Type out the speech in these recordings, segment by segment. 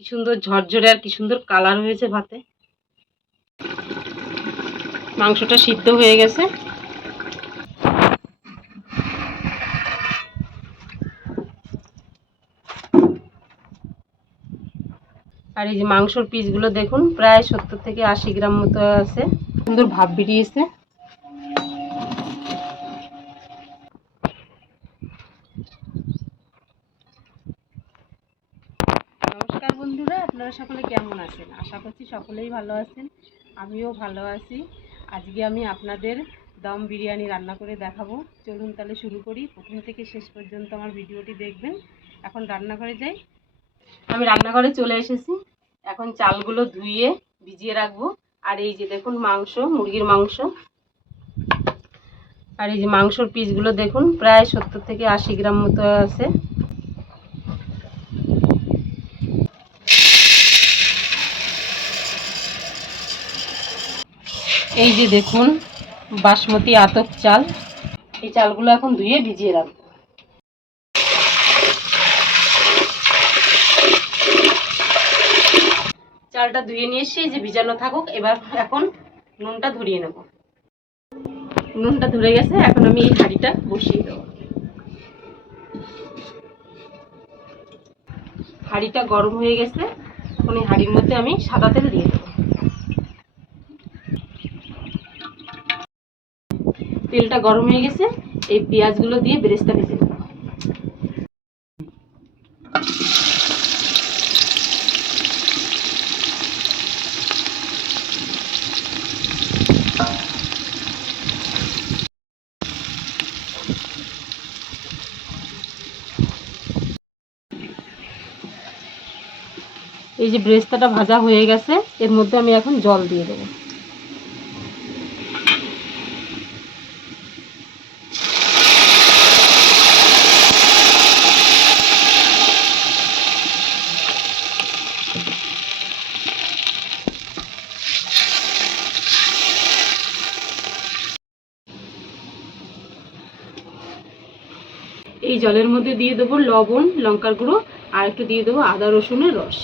কি সুন্দর ঝরঝরে আর কি সুন্দর কালার হয়েছে ভাতে। মাংসটা সিদ্ধ হয়ে গেছে। আর এই যে মাংসর পিসগুলো দেখুন, প্রায় সত্তর থেকে আশি গ্রাম মতো আছে। সুন্দর ভাব বেরিয়েছে। আপনারা সকলে কেমন আছেন? আশা করছি সকলেই ভালো আছেন। আমিও ভালো আছি। আজকে আমি আপনাদের দম বিরিয়ানি রান্না করে দেখাবো। চলুন তাহলে শুরু করি। প্রথম থেকে শেষ পর্যন্ত আমার ভিডিওটি দেখবেন। এখন রান্নাঘরে যাই। আমি রান্নাঘরে চলে এসেছি। এখন চালগুলো ধুয়ে ভিজিয়ে রাখব। আর এই যে দেখুন মাংস, মুরগির মাংস। আর এই যে মাংসর পিসগুলো দেখুন, প্রায় সত্তর থেকে আশি গ্রাম মতো আছে। এই যে দেখুন, বাসমতি আতপ চাল। এই চালগুলো এখন ধুয়ে ভিজিয়ে রাখব। চালটা ধুয়ে নিয়ে এসে যে ভিজানো থাকুক, এবার এখন নুনটা ধরিয়ে নেব। নুনটা ধরে গেছে, এখন আমি এই হাঁড়িটা বসিয়ে দেবো। হাঁড়িটা গরম হয়ে গেছে, এখন এই হাঁড়ির মধ্যে আমি সাদা তেল দিয়ে দেবো। তেলটা গরম হয়ে গেছে, এই পেঁয়াজগুলো দিয়ে বেরেস্তা ভেজে নেব। এই যে ব্রেস্তাটা ভাজা হয়ে গেছে, এর মধ্যে আমি এখন জল দিয়ে দেবো এই জলের মধ্যে দিয়ে দেবো লবণ, লঙ্কার গুঁড়ো, আর একটু দিয়ে দেবো আদা রসুনের রস।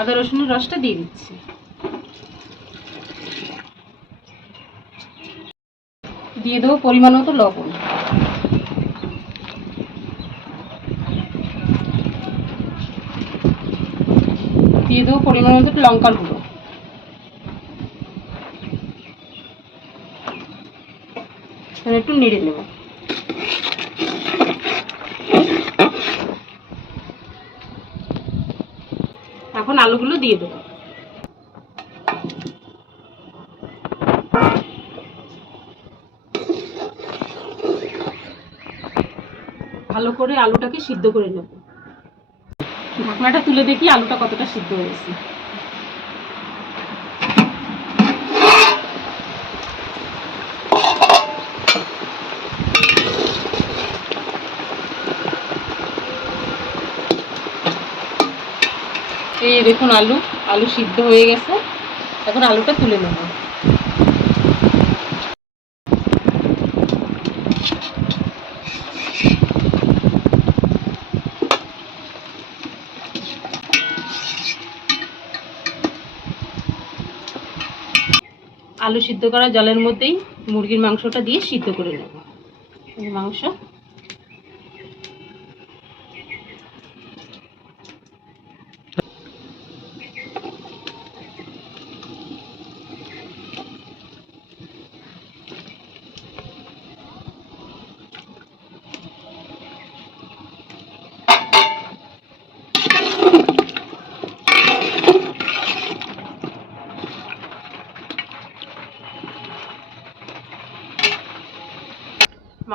আদা রসুনের রসটা দিয়ে দিচ্ছি। দিয়ে দেবো পরিমাণ মতো লবণ। দিয়ে দেবো পরিমাণ মতো লঙ্কার গুঁড়ো। একটু নেড়ে নেব এখন আলুগুলো দিয়ে দেবো। ভালো করে আলুটাকে সিদ্ধ করে নেব। ঢাকনাটা তুলে দেখি আলুটা কতটা সিদ্ধ হয়েছে। এই দেখুন আলু আলু সিদ্ধ হয়ে গেছে। এখন আলুটা তুলে নেব। আলু সিদ্ধ করা জলের মধ্যেই মুরগির মাংসটা দিয়ে সিদ্ধ করে নেব। মাংস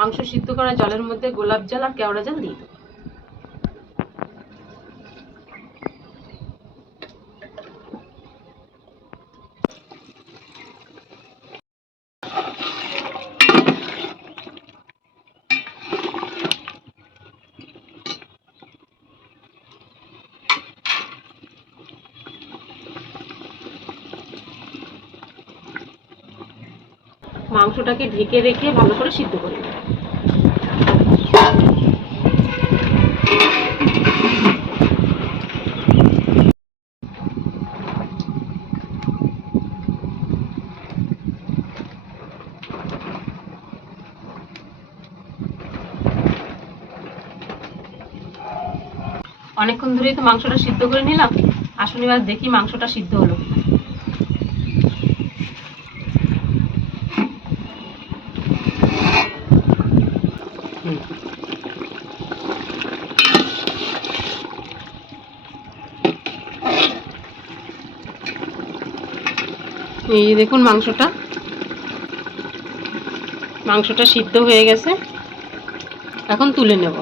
মাংস সিদ্ধ করা জলের মধ্যে গোলাপ জল আর কেওড়া জল দিয়ে দেবো। মাংসটাকে ঢেকে রেখে ভালো করে সিদ্ধ করে নেব। অনেকক্ষণ ধরেই তো মাংসটা সিদ্ধ করে নিলাম। আসলে এবার দেখি মাংসটা সিদ্ধ হলো এই দেখুন মাংসটা। মাংসটা সিদ্ধ হয়ে গেছে। এখন তুলে নেব।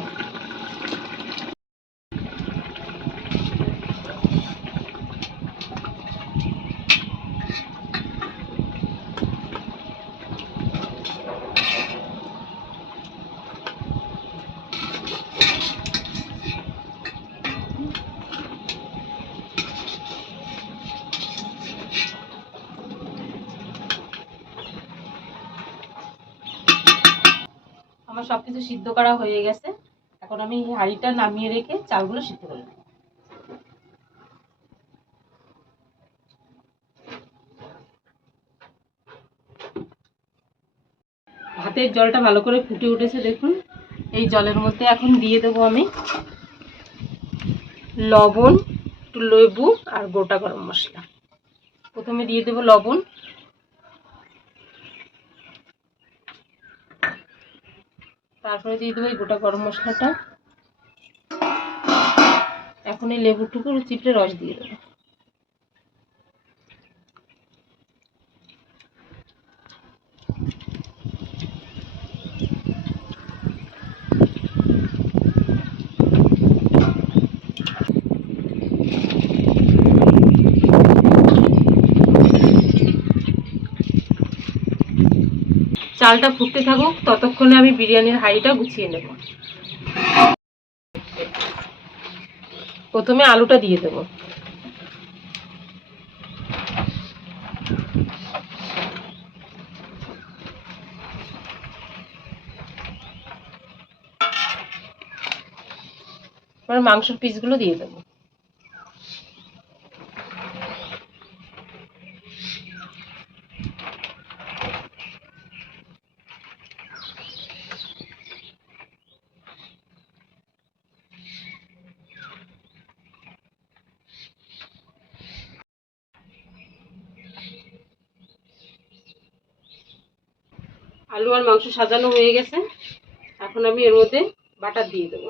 সবকিছু সিদ্ধ করা হয়ে গেছে, এখন আমি হাঁড়িটা নামিয়ে রেখে চালগুলো সিদ্ধ করে নেব। ভাতের জলটা ভালো করে ফুটে উঠেছে দেখুন, এই জলের মধ্যে এখন দিয়ে দেবো আমি লবণ, একটু লেবু আর গোটা গরম মশলা। প্রথমে দিয়ে দেবো লবণ তারপরে দিয়ে দেবো এই গোটা গরম মশলাটা। এখন এই লেবুটুকু চিপড়ে রস দিয়ে দেবো। চালটা ফুটতে থাকুক, ততক্ষণে আমি বিরিয়ানির হাঁড়িটা গুছিয়ে নেব। প্রথমে আলুটা দিয়ে দেবো। মাংসের পিসগুলো দিয়ে দেবো। আলু আর মাংস সাজানো হয়ে গেছে। এখন আমি এর মধ্যে বাটার দিয়ে দেবো।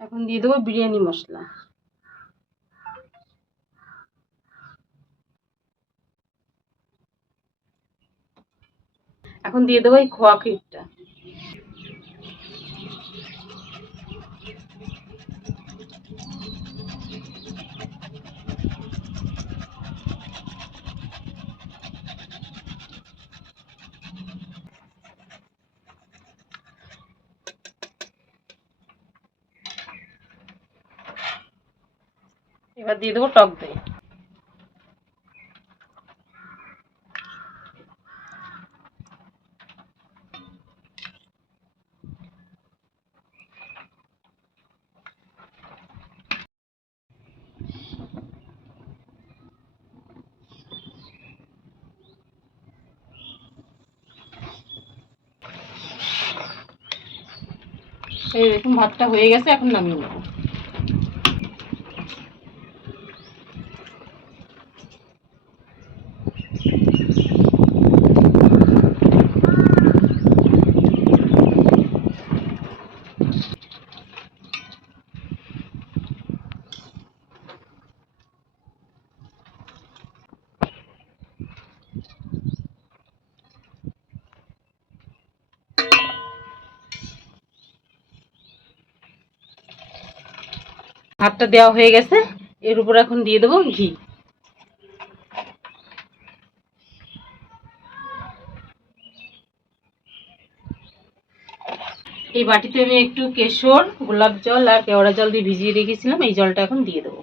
এখন দিয়ে দেবো বিরিয়ানি মশলা। এখন দিয়ে দেবো এই খোয়া ক্ষীরটা। এবার দিয়ে দেবো টক দই। এই দেখুন ভাতটা হয়ে গেছে এখন নামিয়ে নেব। ভাতটা দেওয়া হয়ে গেছে। এর উপর এখন দিয়ে দেবো ঘি। এই বাটিতে আমি একটু কেশর, গোলাপ জল আর কেওড়া জল দিয়ে ভিজিয়ে রেখেছিলাম। এই জলটা এখন দিয়ে দেবো।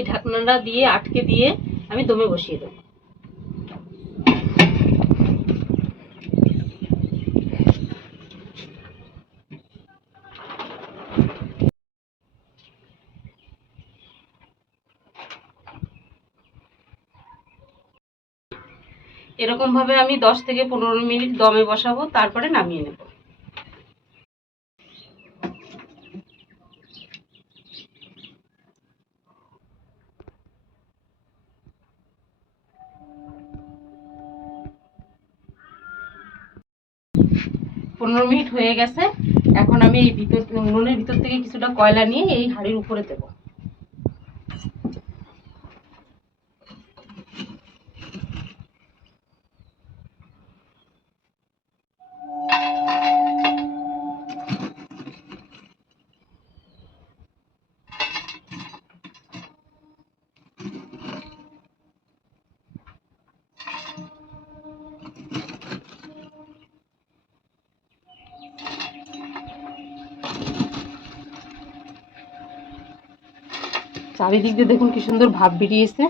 এই ঢাকনাটা দিয়ে, আটকে দিয়ে আমি দমে বসিয়ে দেবো। এরকম ভাবে আমি দশ থেকে পনেরো মিনিট দমে বসাবো, তারপরে নামিয়ে নেব। পনেরো মিনিট হয়ে গেছে। এখন আমি এই ভিতর, উনুনের ভিতর থেকে কিছুটা কয়লা নিয়ে এই হাড়ির উপরে দেবো। চারিদিক দিয়ে দেখুন কি সুন্দর ভাব বেরিয়েছে।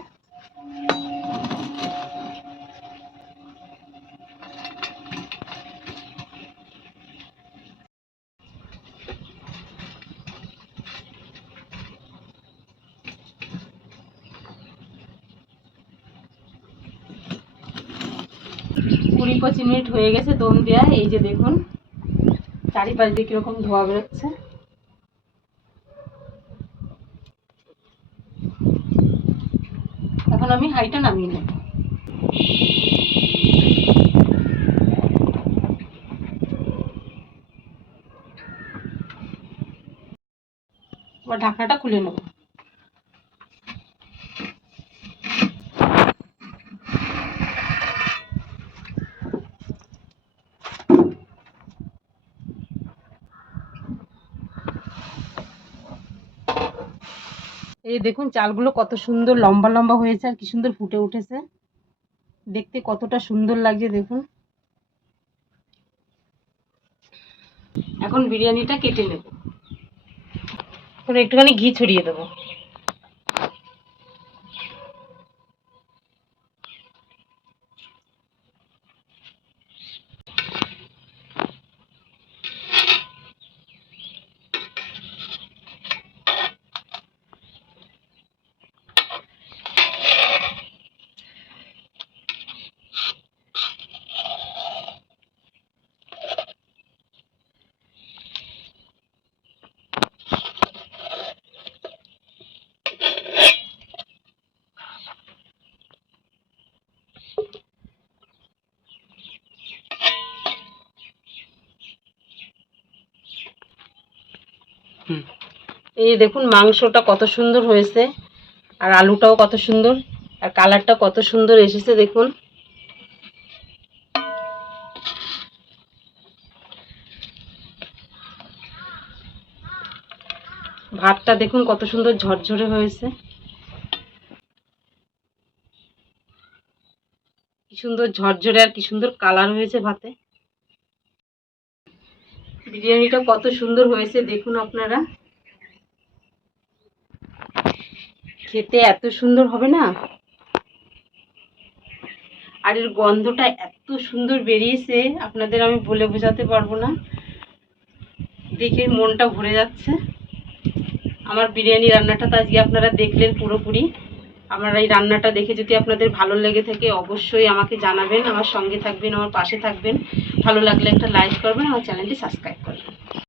কুড়ি পঁচিশ মিনিট হয়ে গেছে দম দেওয়া এই যে দেখুন, চারিপাশ দিয়ে কীরকম ধোয়া বেরোচ্ছে এখন আমি হাইটা নামিয়ে নেব। ঢাকাটা ঢাকনাটা খুলে নেব। এই দেখুন চালগুলো কত সুন্দর লম্বা লম্বা হয়েছে আর কি সুন্দর ফুটে উঠেছে। দেখতে কতটা সুন্দর লাগছে দেখুন। এখন বিরিয়ানিটা কেটে নেব। একটুখানি ঘি ছড়িয়ে দেবো। এই দেখুন মাংসটা কত সুন্দর হয়েছে, আর আলুটাও কত সুন্দর, আর কালারটা কত সুন্দর এসেছে দেখুন। ভাতটা দেখুন কত সুন্দর ঝরঝরে হয়েছে। কি সুন্দর ঝরঝরে আর কি সুন্দর কালার হয়েছে ভাতে। বিরিয়ানিটা কত সুন্দর হয়েছে দেখুন আপনারা। খেতে এত সুন্দর হবে না? আর এর গন্ধটা এত সুন্দর বেরিয়েছে, আপনাদের আমি বলে বোঝাতে পারব না। দেখে মনটা ভরে যাচ্ছে। আমার বিরিয়ানি রান্নাটা তো আজকে আপনারা দেখলেন পুরোপুরি। আমার এই রান্নাটা দেখে যদি আপনাদের ভালো লেগে থাকে, অবশ্যই আমাকে জানাবেন, আমার সঙ্গে থাকবেন, আমার পাশে থাকবেন। ভালো লাগলে একটা লাইক করবেন, আমার চ্যানেলটি সাবস্ক্রাইব করবেন।